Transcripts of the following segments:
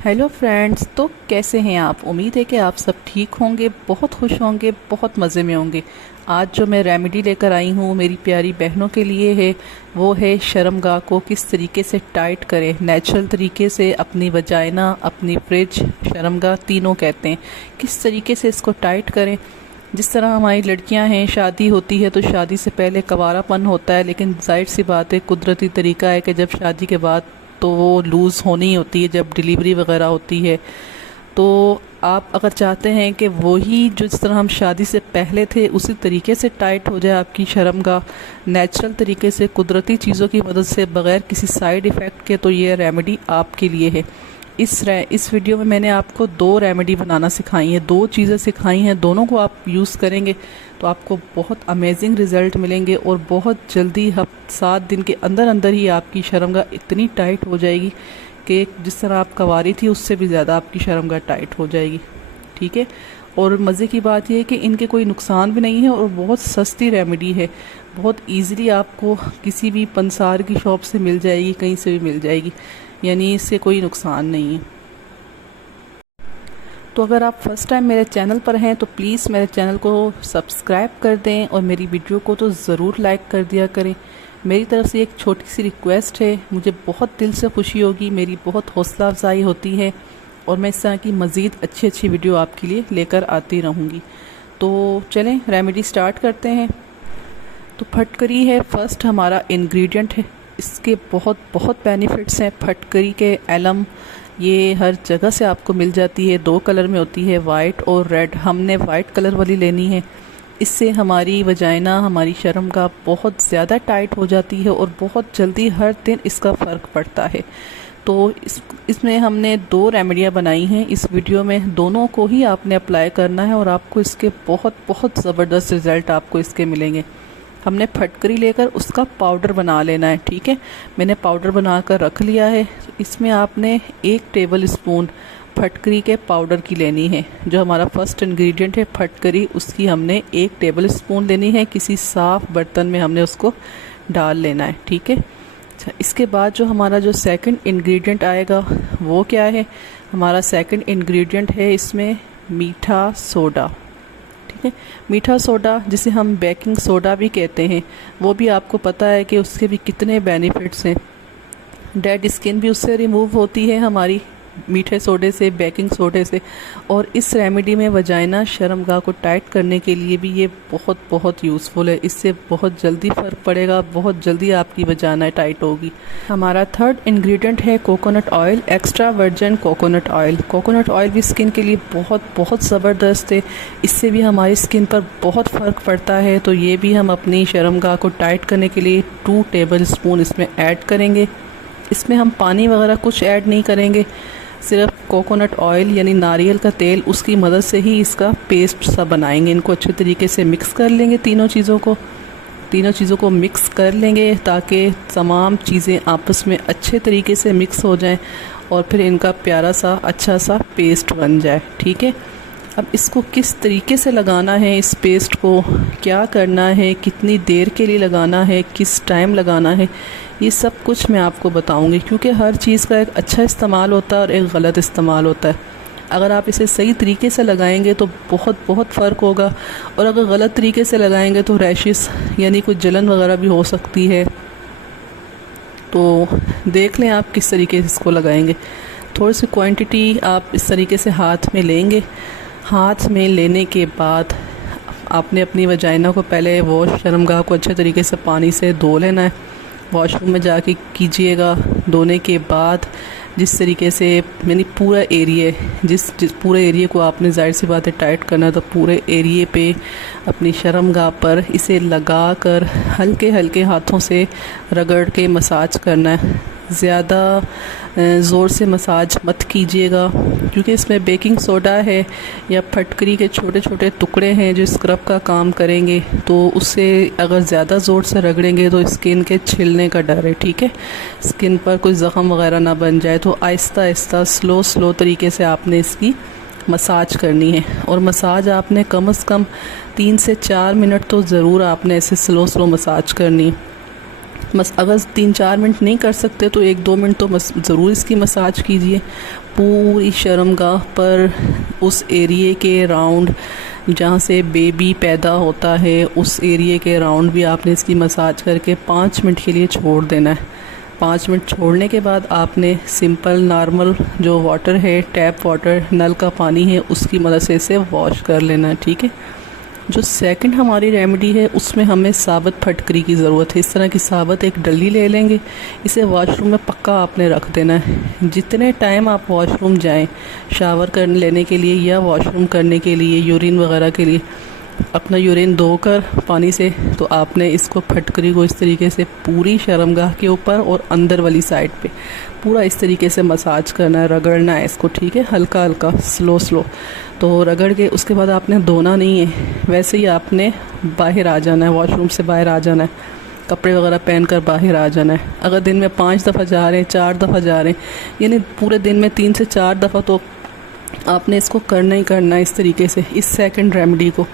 Hello friends, तो कैसे हैं आप। उम्मीद है कि आप सब ठीक होंगे, बहुत खुश होंगे, बहुत मज़े में होंगे। आज जो मैं रेमेडी लेकर आई हूँ मेरी प्यारी बहनों के लिए है, वो है शर्मगाह को किस तरीके से टाइट करें नेचुरल तरीके से। अपनी वजाइना, अपनी फ्रिज, शर्मगाह तीनों कहते हैं, किस तरीके से इसको टाइट करें। जिस तरह हमारी लड़कियां हैं, शादी होती है तो शादी से पहले कवारापन होता है, लेकिन जाहिर सी बात है, कुदरती तरीका है कि जब शादी के बाद तो वो लूज़ होनी होती है, जब डिलीवरी वगैरह होती है। तो आप अगर चाहते हैं कि वही जो जिस तरह हम शादी से पहले थे उसी तरीके से टाइट हो जाए आपकी शर्मगाह नेचुरल तरीके से, कुदरती चीज़ों की मदद से, बग़ैर किसी साइड इफ़ेक्ट के, तो ये रेमेडी आपके लिए है। इस वीडियो में मैंने आपको 2 रेमेडी बनाना सिखाई हैं, 2 चीज़ें सिखाई हैं। दोनों को आप यूज़ करेंगे तो आपको बहुत अमेजिंग रिज़ल्ट मिलेंगे और बहुत जल्दी 7 दिन के अंदर अंदर ही आपकी शर्मगाह इतनी टाइट हो जाएगी कि जिस तरह आप कवारी थी उससे भी ज़्यादा आपकी शर्मगाह टाइट हो जाएगी। ठीक है। और मज़े की बात यह है कि इनके कोई नुकसान भी नहीं है और बहुत सस्ती रेमेडी है। बहुत ईज़िली आपको किसी भी पंसार की शॉप से मिल जाएगी, कहीं से भी मिल जाएगी, यानी इससे कोई नुकसान नहीं है। तो अगर आप फर्स्ट टाइम मेरे चैनल पर हैं तो प्लीज़ मेरे चैनल को सब्सक्राइब कर दें और मेरी वीडियो को तो ज़रूर लाइक कर दिया करें। मेरी तरफ से एक छोटी सी रिक्वेस्ट है, मुझे बहुत दिल से खुशी होगी, मेरी बहुत हौसला अफजाई होती है और मैं इस तरह की मज़ीद अच्छी अच्छी वीडियो आपके लिए लेकर आती रहूँगी। तो चलें रेमेडी स्टार्ट करते हैं। तो फटकरी है फर्स्ट हमारा इंग्रेडिएंट है। इसके बहुत बहुत बेनिफिट्स हैं। फटकरी के एलम ये हर जगह से आपको मिल जाती है, 2 कलर में होती है, वाइट और रेड। हमने वाइट कलर वाली लेनी है। इससे हमारी वजाइना, हमारी शर्मगाह बहुत ज़्यादा टाइट हो जाती है और बहुत जल्दी हर दिन इसका फ़र्क पड़ता है। तो इसमें हमने 2 रेमेडियाँ बनाई हैं इस वीडियो में, दोनों को ही आपने अप्लाई करना है और आपको इसके बहुत बहुत ज़बरदस्त रिज़ल्ट आपको इसके मिलेंगे। हमने फटकरी लेकर उसका पाउडर बना लेना है। ठीक है, मैंने पाउडर बनाकर रख लिया है। इसमें आपने 1 टेबल स्पून फटकरी के पाउडर की लेनी है। जो हमारा फर्स्ट इंग्रेडिएंट है फटकरी, उसकी हमने 1 टेबल स्पून लेनी है। किसी साफ़ बर्तन में हमने उसको डाल लेना है। ठीक है। अच्छा, इसके बाद जो हमारा जो सेकंड इंग्रेडिएंट आएगा वो क्या है। हमारा सेकंड इंग्रेडिएंट है इसमें मीठा सोडा। ठीक है, मीठा सोडा जिसे हम बेकिंग सोडा भी कहते हैं, वो भी आपको पता है कि उसके भी कितने बेनिफिट्स हैं। डेड स्किन भी उससे रिमूव होती है हमारी, मीठे सोडे से, बेकिंग सोडे से। और इस रेमेडी में वजाइना शर्मगाह को टाइट करने के लिए भी ये बहुत बहुत यूज़फुल है। इससे बहुत जल्दी फ़र्क पड़ेगा, बहुत जल्दी आपकी वजाइना टाइट होगी। हमारा थर्ड इंग्रेडिएंट है coconut oil, extra virgin coconut oil. Coconut oil भी स्किन के लिए बहुत बहुत ज़बरदस्त है। इससे भी हमारी स्किन पर बहुत फ़र्क पड़ता है। तो ये भी हम अपनी शर्मगाह को टाइट करने के लिए 2 टेबल स्पून इसमें ऐड करेंगे। इसमें हम पानी वगैरह कुछ ऐड नहीं करेंगे, सिर्फ कोकोनट ऑयल यानी नारियल का तेल, उसकी मदद से ही इसका पेस्ट सा बनाएंगे। इनको अच्छे तरीके से मिक्स कर लेंगे, तीनों चीज़ों को मिक्स कर लेंगे ताकि तमाम चीज़ें आपस में अच्छे तरीके से मिक्स हो जाएं और फिर इनका प्यारा सा अच्छा सा पेस्ट बन जाए। ठीक है। अब इसको किस तरीके से लगाना है, इस पेस्ट को क्या करना है, कितनी देर के लिए लगाना है, किस टाइम लगाना है, ये सब कुछ मैं आपको बताऊंगी, क्योंकि हर चीज़ का एक अच्छा इस्तेमाल होता है और एक गलत इस्तेमाल होता है। अगर आप इसे सही तरीके से लगाएंगे तो बहुत बहुत फ़र्क होगा, और अगर गलत तरीके से लगाएंगे तो रैशेस यानी कुछ जलन वगैरह भी हो सकती है। तो देख लें आप किस तरीके से इसको लगाएंगे। थोड़ी सी क्वांटिटी आप इस तरीके से हाथ में लेंगे। हाथ में लेने के बाद आपने अपनी वजाइना को पहले वॉश, शर्मगाह को अच्छे तरीके से पानी से धो लेना है। वॉशरूम में जाके कीजिएगा। धोने के बाद जिस तरीके से यानी पूरा एरिया, जिस पूरे एरिया को आपने जाहिर सी बात है टाइट करना है, तो पूरे एरिए पे अपनी शर्मगाह पर इसे लगा कर हल्के हल्के हाथों से रगड़ के मसाज करना है। ज़्यादा ज़ोर से मसाज मत कीजिएगा, क्योंकि इसमें बेकिंग सोडा है या फटकरी के छोटे छोटे टुकड़े हैं जो स्क्रब का काम करेंगे। तो उससे अगर ज़्यादा ज़ोर से रगड़ेंगे तो स्किन के छिलने का डर है। ठीक है, स्किन पर कोई ज़ख़म वगैरह ना बन जाए। तो आहिस्ता आहिस्ता स्लो तरीके से आपने इसकी मसाज करनी है। और मसाज आपने कम से कम 3 से 4 मिनट तो ज़रूर आपने ऐसे स्लो मसाज करनी है। बस अगर 3-4 मिनट नहीं कर सकते तो 1-2 मिनट तो ज़रूर इसकी मसाज कीजिए पूरी शर्मगाह पर, उस एरिए के राउंड जहाँ से बेबी पैदा होता है उस एरिए के राउंड भी आपने इसकी मसाज करके 5 मिनट के लिए छोड़ देना है। 5 मिनट छोड़ने के बाद आपने सिंपल नॉर्मल जो वाटर है, टैप वाटर, नल का पानी है, उसकी मदद से इसे वॉश कर लेना है, ठीक है। जो सेकंड हमारी रेमेडी है उसमें हमें साबुत फटकरी की ज़रूरत है। इस तरह की साबुत एक डली ले लेंगे, इसे वॉशरूम में पक्का आपने रख देना है। जितने टाइम आप वॉशरूम जाएं शावर करने लेने के लिए या वॉशरूम करने के लिए, यूरिन वगैरह के लिए, अपना यूरिन धोकर पानी से, तो आपने इसको फटकरी को इस तरीके से पूरी शर्मगाह के ऊपर और अंदर वाली साइड पे पूरा इस तरीके से मसाज करना है, रगड़ना है इसको, ठीक है, हल्का हल्का, स्लो स्लो। तो रगड़ के उसके बाद आपने धोना नहीं है, वैसे ही आपने बाहर आ जाना है, वॉशरूम से बाहर आ जाना है, कपड़े वगैरह पहन कर बाहर आ जाना है। अगर दिन में 5 दफ़ा जा रहे हैं, 4 दफ़ा जा रहे हैं, यानी पूरे दिन में 3 से 4 दफ़ा तो आपने इसको करना ही करना है इस तरीके से, इस सेकंड रेमेडी को।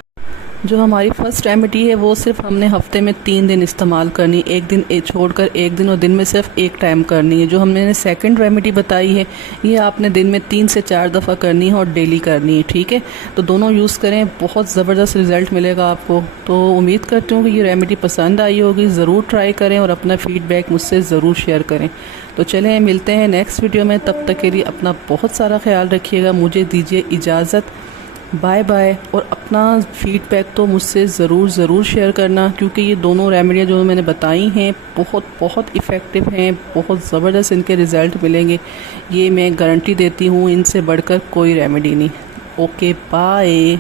जो हमारी फर्स्ट रेमेडी है वो सिर्फ हमने हफ्ते में 3 दिन इस्तेमाल करनी, एक दिन छोड़कर एक दिन, और दिन में सिर्फ एक टाइम करनी है। जो हमने सेकंड रेमेडी बताई है ये आपने दिन में 3 से 4 दफ़ा करनी है और डेली करनी है, ठीक है। तो दोनों यूज़ करें, बहुत ज़बरदस्त रिज़ल्ट मिलेगा आपको। तो उम्मीद करती हूँ कि ये रेमेडी पसंद आई होगी, ज़रूर ट्राई करें और अपना फ़ीडबैक मुझसे ज़रूर शेयर करें। तो चलें मिलते हैं नेक्स्ट वीडियो में, तब तक के लिए अपना बहुत सारा ख्याल रखिएगा, मुझे दीजिए इजाज़त, बाय बाय। और अपना फीडबैक तो मुझसे ज़रूर शेयर करना, क्योंकि ये दोनों रेमेडियाँ जो मैंने बताई हैं बहुत इफ़ेक्टिव हैं, बहुत ज़बरदस्त इनके रिज़ल्ट मिलेंगे, ये मैं गारंटी देती हूँ, इनसे बढ़कर कोई रेमेडी नहीं। Okay bye.